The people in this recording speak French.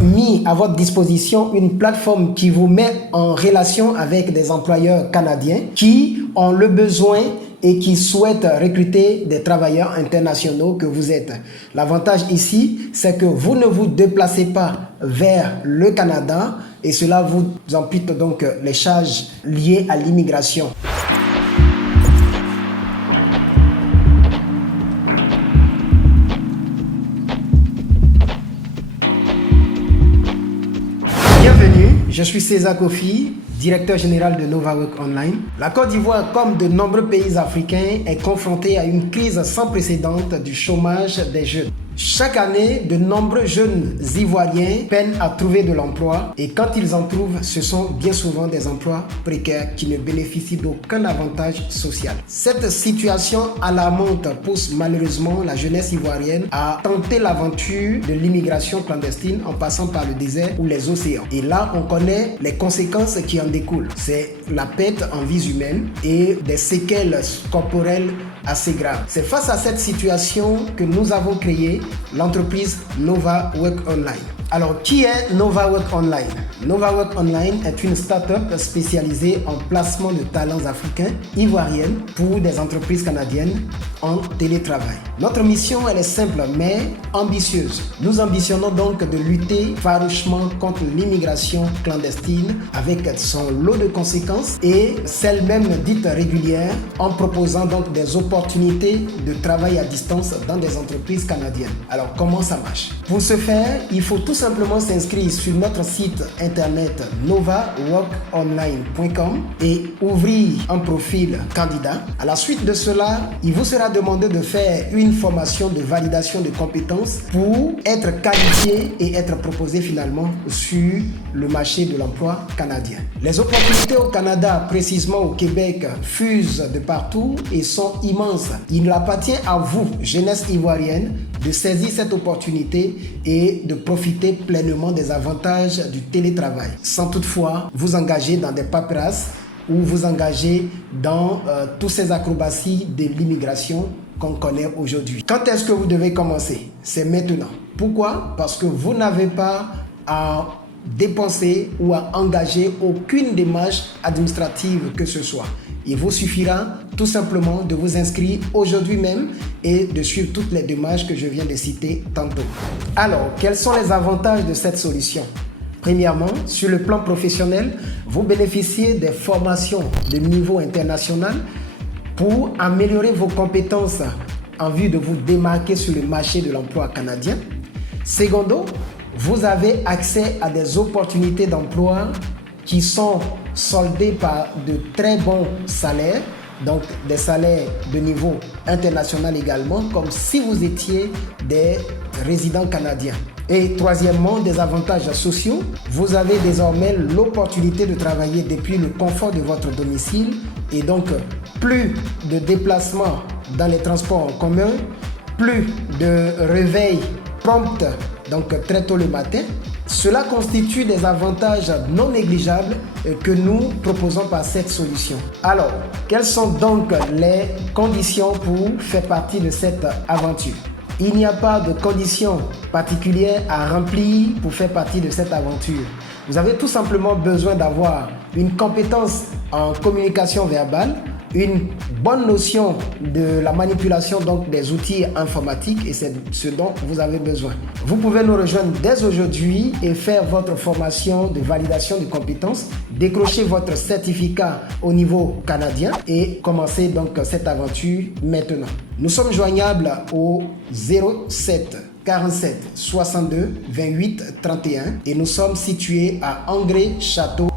mis à votre disposition une plateforme qui vous met en relation avec des employeurs canadiens qui ont le besoin et qui souhaitent recruter des travailleurs internationaux que vous êtes. L'avantage ici, c'est que vous ne vous déplacez pas vers le Canada et cela vous ampute donc les charges liées à l'immigration. Bienvenue, je suis César Kofi, directeur général de NovaWork Online. La Côte d'Ivoire, comme de nombreux pays africains, est confrontée à une crise sans précédent du chômage des jeunes. Chaque année, de nombreux jeunes Ivoiriens peinent à trouver de l'emploi et quand ils en trouvent, ce sont bien souvent des emplois précaires qui ne bénéficient d'aucun avantage social. Cette situation alarmante pousse malheureusement la jeunesse ivoirienne à tenter l'aventure de l'immigration clandestine en passant par le désert ou les océans. Et là, on connaît les conséquences qui en découlent. C'est la perte en vies humaines et des séquelles corporelles assez grave. C'est face à cette situation que nous avons créé l'entreprise NovaWork Online. Alors, qui est NovaWork Online? NovaWork Online est une start-up spécialisée en placement de talents africains, ivoiriennes pour des entreprises canadiennes en télétravail. Notre mission, elle est simple mais ambitieuse. Nous ambitionnons donc de lutter farouchement contre l'immigration clandestine avec son lot de conséquences et celles même dites régulières en proposant donc des opportunités de travail à distance dans des entreprises canadiennes. Alors, comment ça marche? Pour ce faire, il faut tout simplement s'inscrire sur notre site internet novaworkonline.com et ouvrir un profil candidat. À la suite de cela, il vous sera demandé de faire une formation de validation de compétences pour être qualifié et être proposé finalement sur le marché de l'emploi canadien. Les opportunités au Canada, précisément au Québec, fusent de partout et sont immenses. Il appartient à vous, jeunesse ivoirienne, de saisir cette opportunité et de profiter pleinement des avantages du télétravail, sans toutefois vous engager dans des paperasses ou vous engager dans toutes ces acrobaties de l'immigration qu'on connaît aujourd'hui. Quand est-ce que vous devez commencer? C'est maintenant. Pourquoi? Parce que vous n'avez pas à dépenser ou à engager aucune démarche administrative que ce soit. Il vous suffira tout simplement de vous inscrire aujourd'hui même et de suivre toutes les démarches que je viens de citer tantôt. Alors, quels sont les avantages de cette solution? Premièrement, sur le plan professionnel, vous bénéficiez des formations de niveau international pour améliorer vos compétences en vue de vous démarquer sur le marché de l'emploi canadien. Secondo, vous avez accès à des opportunités d'emploi qui sont soldées par de très bons salaires, donc des salaires de niveau international également, comme si vous étiez des résidents canadiens. Et troisièmement, des avantages sociaux. Vous avez désormais l'opportunité de travailler depuis le confort de votre domicile et donc plus de déplacements dans les transports en commun, plus de réveil prompt, donc très tôt le matin. Cela constitue des avantages non négligeables que nous proposons par cette solution. Alors, quelles sont donc les conditions pour faire partie de cette aventure? Il n'y a pas de conditions particulières à remplir pour faire partie de cette aventure. Vous avez tout simplement besoin d'avoir une compétence en communication verbale, une bonne notion de la manipulation donc des outils informatiques et c'est ce dont vous avez besoin. Vous pouvez nous rejoindre dès aujourd'hui et faire votre formation de validation de compétences, décrocher votre certificat au niveau canadien et commencer donc cette aventure maintenant. Nous sommes joignables au 07 47 62 28 31 et nous sommes situés à Angré Château